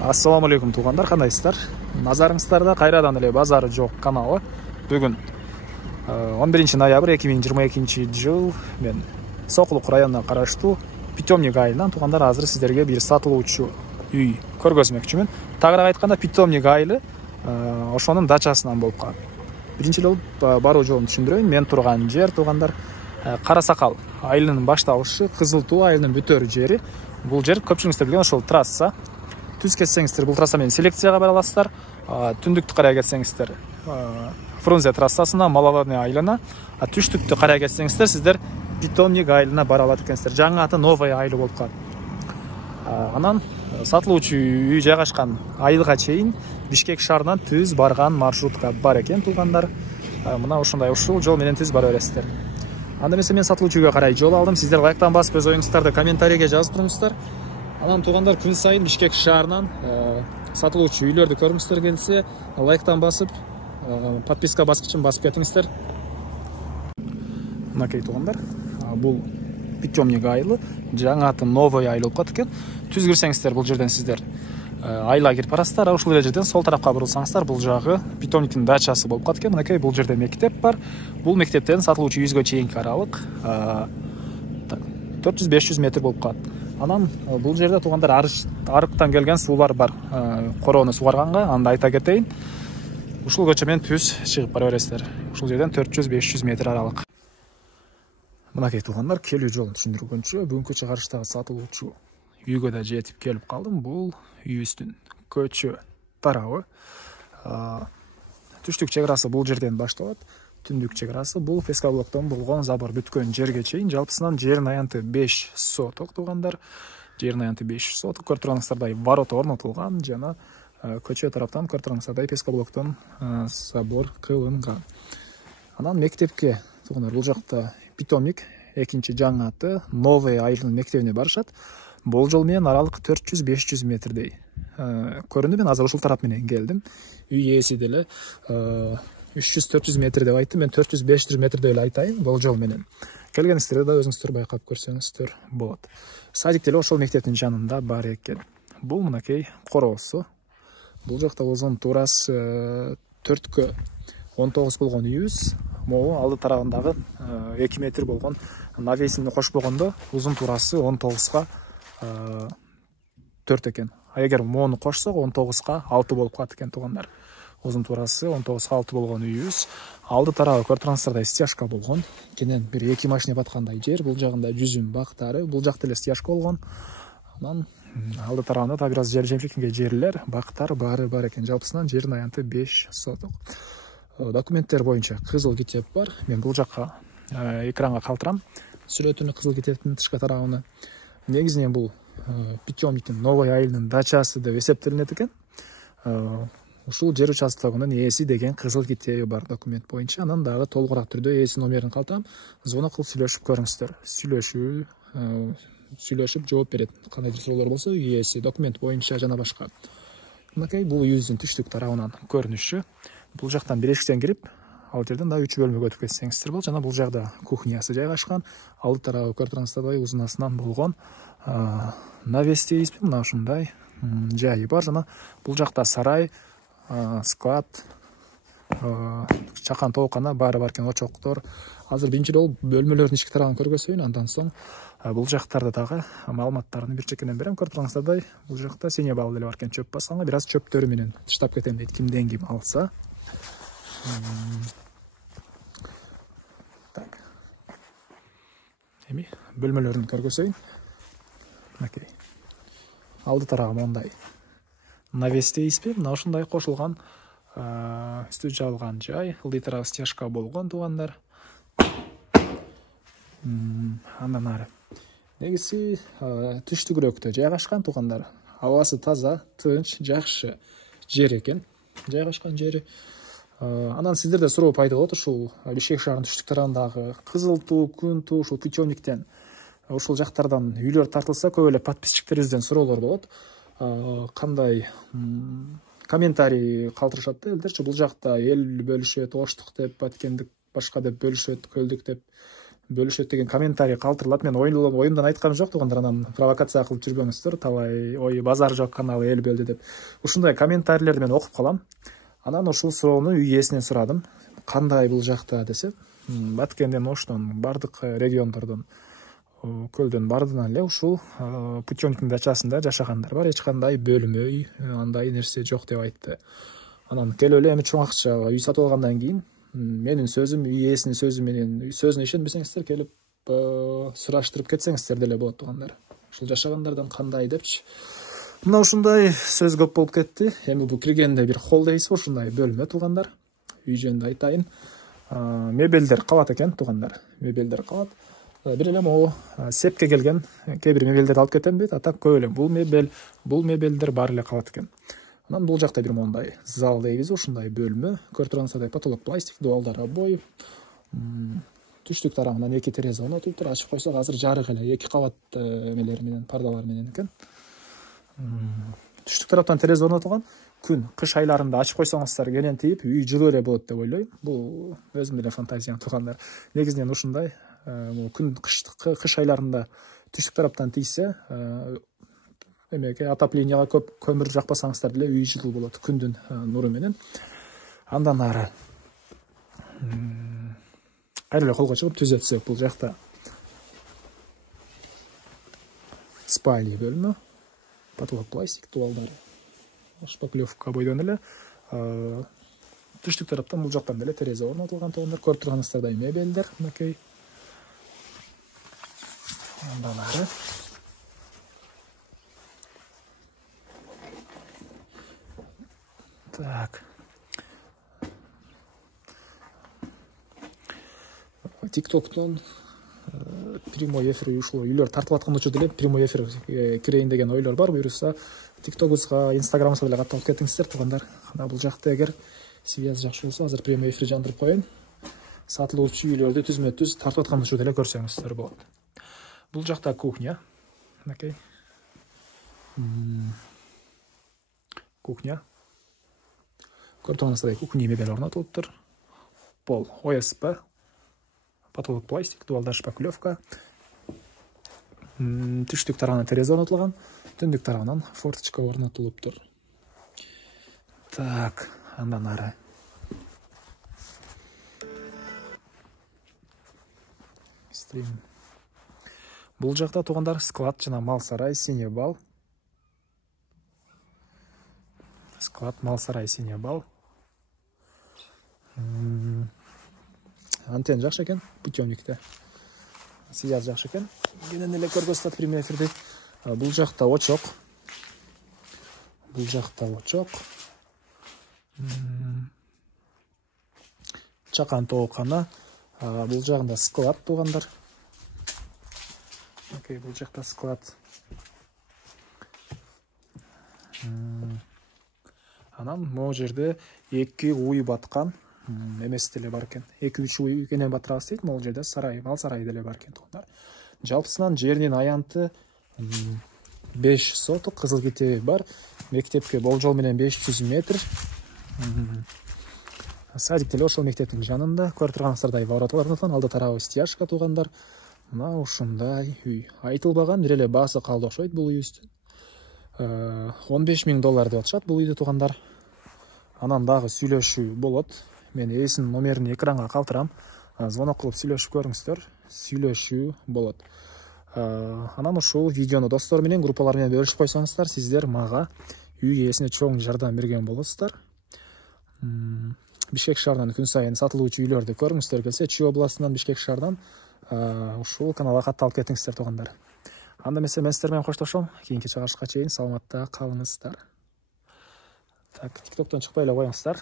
Ассаламу алейкум туугандар, кандайсыздар? Назарыңыздарда кайрадан эле базары жок каналы. Бүгүн 11 ноябрь 2022 жыл мен Сокулук районуна караштуу Питомник айылынан туугандар азыр сиздерге бир сатылуучу үй көргөзмөкчүмүн. Тагыраак айтканда Питомник айылы ошонун дачасынан болуп калат. Биринчи эле баруу жолун түшүндүрөйүн. Мен турган жер туугандар Кара Сакал айылынын башталышы, Кызыл Туу айылынын бүтөр жери. Бул жер көпчүлүгүңүздөр билген ошол трасса. Түз кетсеңиздер бул трасса менен селекцияга бара аласыздар. Түндүктү карай кетсеңиздер Фрунзе трассасына, Маловодный айылына, түштүктү карай кетсеңиздер сиздер Питомник айылына бара алат экенсиздер. Жаңы аты Новый айылы болуп калат. Анан сатылуучу үй жайгашкан айылга чейин Бишкек шаарынан түз барган маршрутка бар экен туугандар. Мына ушундай ушул жол менен түз бара бересиздер. Анда эмесе мен сатылуучу үйгө карай жол алдым. Сиздер лайктан басып өз оюңуздарды комментарийге жазып туруңуздар. Анан туугандар күн сайын Бишкек шаарынан сатылуучу үйлөрдү көргүңүздөр келсе, лайктан басып, подписка баскычын басып кетиңиздер. Мынакей туугандар, бул Питомник айылы, жаңы аты Новый айыл болуп калат экен. Түз кирсеңиздер бул жерден сиздер айылга кирип барасыздар. Ушул эле жерден сол тарапка бурулсаңыздар, бул жагы Питомниктин дачасы болуп калат экен. Мынакей бул жерде мектеп бар. Бул мектептен сатылуучу үйгө чейинки аралык 400-500 метр болуп калат. Анан бул жерде туугандар арыктан келген суулар бар. Короону сугарганга, анда айта кетейин. Ушул көчө менен түз чыгып бара бересиздер. Ушул жерден 400-500 метр аралык. Мынакей туугандар, келүү жолун түшүндүргөнчө бүгүнкү чыгарыштагы сатылуучу үйгө да жетип келип калдым. Бул үйүбүздүн көчө тарабы. Түштүк чек арасы бул жерден башталат. Түндүк чек арасы бул пескоблоктон болгон забор бүткөн жерге чейин. Жалпысынан жердин аянты 5 соток туугандар. Жердин аянты 5 соток. Көрүп тургансыздардай ворота орнотулган жана көчө тараптан көрүп тургансыздардай пескоблоктон забор кылынган. Анан мектепке туугандар бул жакта Питомник экинчи жаңы аты Новый айылынын мектебине барышат. Бул жол менен аралык 400-500 метрдей көрүндү. Мен азыр ушул тарап менен келдим. Үй ээси деле 300-400 метр деп айтты. Мен 400-500 метр деп айтайын бул жол менен. Келгениңиздерде да өзүңүздөр байкап көрсөңүздөр болот. Садик деле ошол мектептин жанында бар экен. Бул мынакей короосу. Бул жакта узун туурасы 4кө 19 болгон үйүбүз. Могу алды тарабындагы 2 метр болгон навесини кошпогондо узун туурасы 19га 4 экен. Эгер мону кошсок 19га 6 болуп калат экен туугандар. Узун туурасы 19га 6 болгон үйүбүз. Алды тарабы көрүп тургансыздардай стяжка болгон. Кенен бир 2 машина баткандай жер. Бул жагында жүзүм бактары. Бул жакта эле стяжка болгон. Анан алды тарабында да бир аз жемчекке жерлер, бактар баары бар экен. Жалпысынан жердин аянты 5 соток. Документтер боюнча кызыл китеп бар. Мен бул жакка экранга калтырам. Сүрөтүнү кызыл китептин тышкы тарабына. Негизинен бул Питомниктин Новый айылынын дачасы деп эсептелинет экен. Ушул жер участогунун ээси деген кызыл китеби бар документ боюнча. Анан дагы толугураак түрдө ээси номерин калтырам. Звонок кылып сүйлөшүп көрүңүздөр. Сүйлөшүп жооп берет. Кандайдыр суроолор болсо ээси документ боюнча жана башка. Мынакей бул үйүбүздүн түштүк тарабынан көрүнүшү. Бул жактан бир эшиктен кирип, ал жерден дагы 3 бөлмөгө өтүп кетсеңиздер болот. Жана бул жакта кухнясы жайгашкан. Алды тарабы көрүп тургансыздардай узунасынан болгон навес дейбизби, мына ушундай жайы бар. Жана бул жакта сарай, склад, чакан тоокана баары бар экен, очоктор. Азыр биринчи жолу бөлмөлөрдүн ички тарабын көргөзөйүн, андан соң бул жактарда дагы маалыматтарын бир чекенен берем. Көрүп тургансыздардай бул жакта сине бал деле бар экен. Чөп басканга бир аз чөптөрү менен таштап кетем дейт кимден ким алса. Так. Эми бөлмөлөрүн көргөзөйүн. Мынакей. Алды тарабы мондай навес дейбизби? Мына ушундай кошулган үстү жабылган жай. Ылдый тарабы стяжка болгон туугандар. Андан ары негизи түштүгүрөөктө жайгашкан туугандар. Абасы таза, тынч, жакшы жер экен. Жайгашкан жери. Анан сиздерде суроо пайда болот. Ушул Бишкек шаарынын түштүк тарабындагы Кызыл Туу, Күн Туу, ушул Питомниктен ушул жактардан үйлөр тартылса, көп эле подписчиктерибизден суроолор болот. Кандай комментарий калтырышат да элдерчи. Бул жакта эл бөлүшөт, оштук деп, баткендик башка деп бөлүшөт, көлдүк деп бөлүшөт деген комментарий калтырылат. Мен оюмдан айтканым жок туугандар, анан провокация кылып жүрбөңүздөр. Талай ой базар жок каналы эл бөлдү деп. Ушундай комментарийлерди мен окуп калам. Анан ушул сууну үй ээсинен сурадым. Кандай бул жакта десе, Баткенден, Оштон, бардык региондордон, көлдөн бардынан эле ушул путёнкинин дачасында жашагандар бар. Эч кандай бөлмөй, андай нерсе жок деп айтты. Анан келип эле эми чоң акчага үй сатып алгандан кийин менин сөзүм, үй ээсинин сөзү менен сөзүнө ишенбесеңиздер келип сураштырып кетсеңиздер деле болот туугандар. Ушул жашагандардан кандай депчи. Мына ушундай сөз көп болуп кетти. Эми бул киргенде бир холл дейсизби, ушундай бөлмө туугандар. Үй жөнүндө айтайын. Мебелдер калат экен туугандар. Мебелдер калат. Бир эле могу сепке келген кээ бир мебелдерди алып кетем дейт. А так көп эле бул мебелдер баары эле калат экен. Анан бул жакта бир мондай зал дейбиз, ушундай бөлмө. Көрүп турганыңыздардай потолок пластик, дуалдар обои. Түштүк тарабынан 2 терезе орнотулуптур. Ачып койсок азыр жарык эле 2 кабат эмелер менен, пардалар менен экен. Түштүк тараптан терезе орнотулган. Күн, кыш айларында ачып койсоңуздар кенен тийип, үй жылуу эле болот деп ойлойм. Бул өзүм эле фантазиям туугандар. Негизинен ушундай күн кыш айларында түштүк тараптан тийсе, эмеге отопленияга көп көмүр жакпасаңыздар деле үй жылуу болот күндүн нуру менен. Андан ары кайра эле колго чыгып түзөтсөк, бул жакта спальня бөлмө, потолок пластик, дуалдар шпаклевка бойдон эле. Түштүк тараптан бул жактан деле терезе орнотулган туугандар. Көрүп турганыңыздардай мебелдер, мынакей. Андан ары так. TikToktон прямой эфир ушул үйлөр тартып аткан учурда эле прямой эфир кирейин деген ойлор бар. Буюрса TikTok'убузга, Instagram'ыбызга деле катталып кетиңиздер туугандар. Бул жакта эгер связь жакшы болсо, азыр прямой эфир жандырып коеюн. Сатылуучу үйлөрдү түзмө-түз тартып аткан учурда эле көрсөңүздөр болот. Бул жакта кухня. Мынакей. Кухня. Көрүп турганыңыздай кухня мебель орнотулуптур. Пол ОСП. Потолок пластик, дуалдар шпаклевка. Түштүк тарабынан терезе орнотулган. Түндүк тарабынан форточка орнотулуптур. Так, андан ары. Бул жакта туугандар склад жана мал сарай, синий бал. Склад, мал сарай, синий бал. Антен жакшы экен, путёвникте. Связь жакшы экен. Кенен эле көргөзүп прямой эфирди. Бул жакта очок. Бул жакта очок. Чакан тоокана. Бул жагында склад туугандар. Окей, бул жакта склад. Анан могу жерде 2 уй баткан эмес деле бар экен. 2-3 уй кенен батырабыз дейт. Могу жерде сарай, мал сарай деле бар экен туугандар. Жалпысынан жеринин аянты 5 соток, кызыл китеби бар. Мектепке болжол менен 500 метр. Садик деле ошол мектептин жанында. Көрүп турганыңыздардай вороталар орнотулган, алды тарабы стяжка туугандар. Мына ушундай үй. Айтылбаган, бир эле баасы калды окшойт бул үйүбүздүн. $15,000 деп атышат бул үйдү туугандар. Анан дагы сүйлөшүү болот. Мен ээсинин номерин экранга калтырам. Звонок кылып сүйлөшүп көрүңүздөр. Сүйлөшүү болот. Анан ушул видеону достор менен, группалар менен бөлүшүп койсоңуздар, сиздер мага үй ээсине чоң жардам берген болосуздар. Бишкек шаарынан күн сайын сатылуучу үйлөрдү көрүңүздөр келсе, Чүй областынан Бишкек шаарынан ушул каналга катталып кетиңиздер туугандар. Анда эмесе мен сиздер менен коштошом. Кийинки чыгарышка чейин саламатта калыңыздар. Так, TikTok'тон чыкпай эле коюңуздар.